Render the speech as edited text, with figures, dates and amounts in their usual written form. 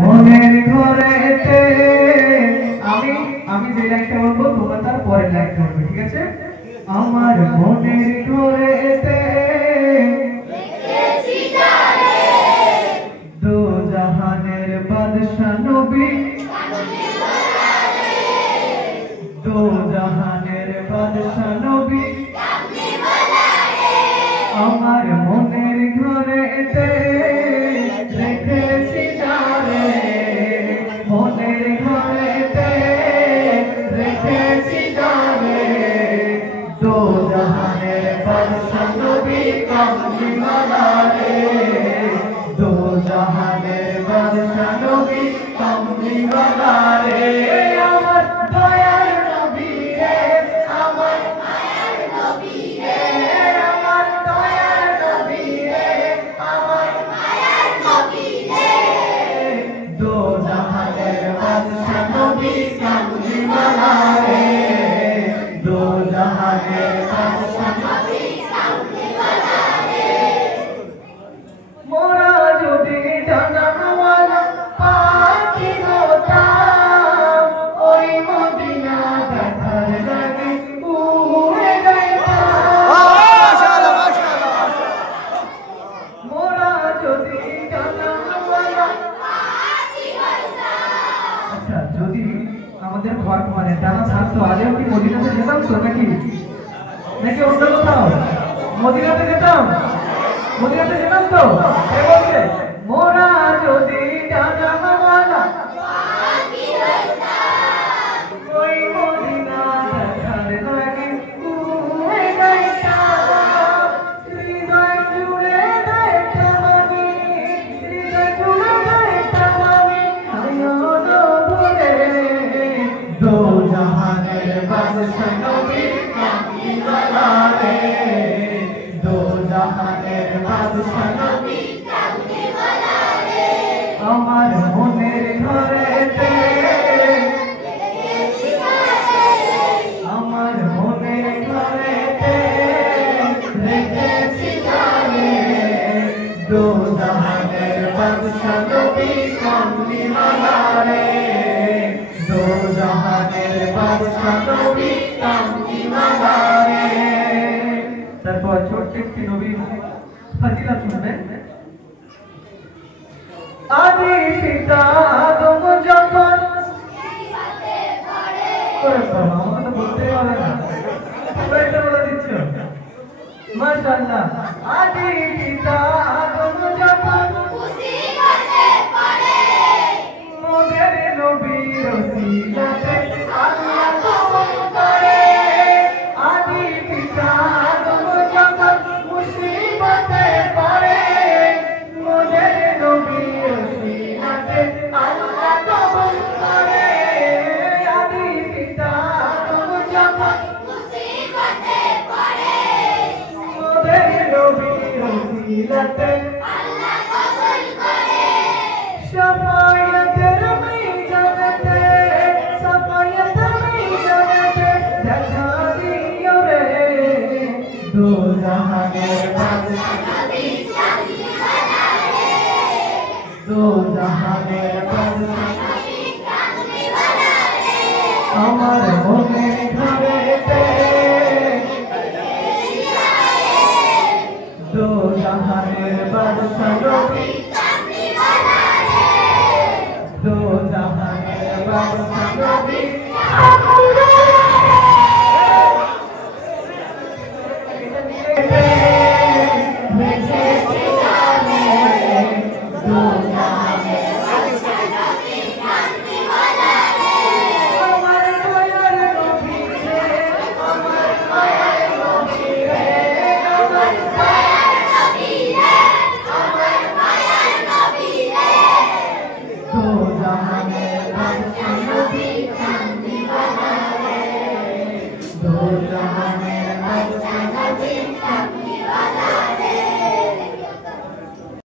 মনের ঘরেতে আমি আমি যে লাইনটা বলবো তোমরা তার পরের লাইনটা বলবে, ঠিক আছে? আমার মনের ঘরেতে দেখেছি যারে দো জাহানের বাদশা নবী, দো জাহানের বাদশা নবী, আমার মনের ঘরেতে রেখেছি যারে, মনের ঘরেতে রেখেছি যারে দো জাহানের বাদশা নবী কামলিওয়ালা রে, দো জাহানের বাদশা নবী কামলিওয়ালা রে। আমার দয়ার নবী রে, আমার মায়ার নবী রে, আমার দয়ার নবী রে, আমার মায়ার নবী রে, দো জাহানের বাদশা নবী কামলিওয়ালা রে, দো জাহানের বাদশা নবী কামলিওয়ালা রে। মোরা যদি জানাওয়ালা পাখি হতাম, ওই মদিনা দেখার লাগে উড়ে যাইতাম। মোরা যদি জানাওয়ালা পাখি হতাম, আচ্ছা যদি আমাদের ঘর মানে জানা থাকতো আজও কি মদিনাতে যেতাম তো নাকি নাকি অন্য কোথাও? মদিনাতে যেতাম, মদিনাতে যেতাম তো। কে বলছে? মোরা যদি জানাওয়ালা পাখি হতাম, ওই মদিনা দেখার লাগে উড়ে যাইতাম। হৃদয় জুড়ে যাইতাম আমি, হৃদয় জুড়ে যাইতাম আমি নয়ন ভরে, দো জাহানের বাদশা নবী কামলিওয়ালা রে, দো জাহানের বাদশা নবী কামলিওয়ালা রে। আমার মনের ঘরেতে দেখেছি যারে, আমার মনের ঘরেতে রেখেছি যারে দো জাহানের বাদশা নবী কামলিওয়ালা রে, দো জাহানের বাদশা নবী কামলিওয়ালা রে। তারপর ছোট্ট একটি নবীর ফজিলত শুনবেন। আদি পিতা আদম যখন মুসিবতে পড়ে, ওরে বাবা আমাকে তো বলতেই হবে না, তোমরা এটা বলে দিচ্ছ মাশাআল্লাহ। আদি পিতা আদম যখন মুসিবতে পড়ে, মোদের নবীর ওসিলাতে আল্লাহ কবুল করে। আদি পিতা আদম যখন মুসিবতে পড়ে, মোদের নবীর ওসিলাতে আল্লাহ কবুল করে। আদি পিতা আদম যখন মুসিবতে পড়ে, মোদের নবীর ওসিলাতে আল্লাহ কবুল করে। শাফায়াতের মিজানেতে, শাফায়াতের মিজানেতে দেখা দিও রে, দো জাহানের বাদশা নবী কামলিওয়ালা রে, দো জাহানের বাদশা নবী কামলিওয়ালা রে। আমার মনের ঘরেতে দেখেছি যারে, দো জাহানের বাদশা নবী কামলিওয়ালা রে, দো জাহানের বাদশা নবী